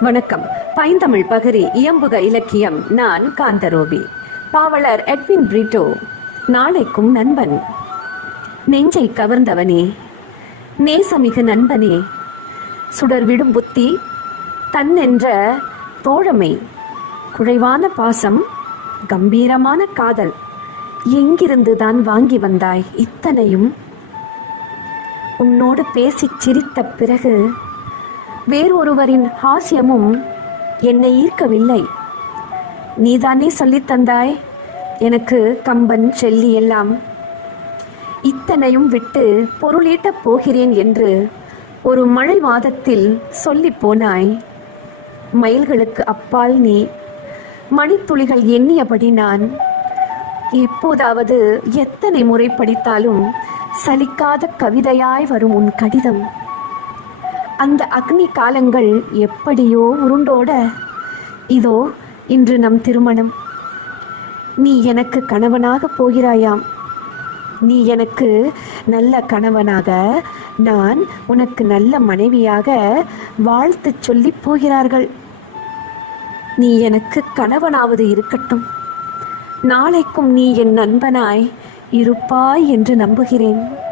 வணக்கம். பைந்தமிழ் பகரி இயம்புக இலக்கியம். நான் காந்தரோபி. பாவலர் எட்வின் பிரிட்டோ. நாளைக்கும் நண்பன். நெஞ்சை கவர்ந்தவனே, நேசமிகு நண்பனே, சுடர்விடும் புத்தி, தன்னென்ற தோழமை, குறைவான பாசம், கம்பீரமான காதல், எங்கிருந்து தான் வாங்கி வந்தாய் இத்தனையும்? உன்னோடு பேசிச் சிரித்த பிறகு வேறொருவரின் ஹாஸ்யமும் என்னை ஈர்க்கவில்லை. நீதானே சொல்லித் தந்தாய் எனக்கு கம்பன் செல்லி எல்லாம். இத்தனையும் விட்டு பொருளீட்டப் போகிறேன் என்று ஒரு மழை மாதத்தில் சொல்லி போனாய். மைல்களுக்கு அப்பால் நீ, மணித்துளிகள் எண்ணியபடி நான். எப்போதாவது எத்தனை முறை படித்தாலும் சலிக்காத கவிதையாய் வரும் உன் கடிதம். அந்த அக்னி காலங்கள் எப்படியோ உருண்டோட இதோ இன்று நம் திருமணம். நீ எனக்கு கணவனாக போகிறாயாம். நீ எனக்கு நல்ல கணவனாக, நான் உனக்கு நல்ல மனைவியாக வாழ்த்து சொல்லி போகிறார்கள். நீ எனக்கு கணவனாவது இருக்கட்டும். நாளைக்கும் நீ என் நண்பனாய் இருப்பாய் என்று நம்புகிறேன்.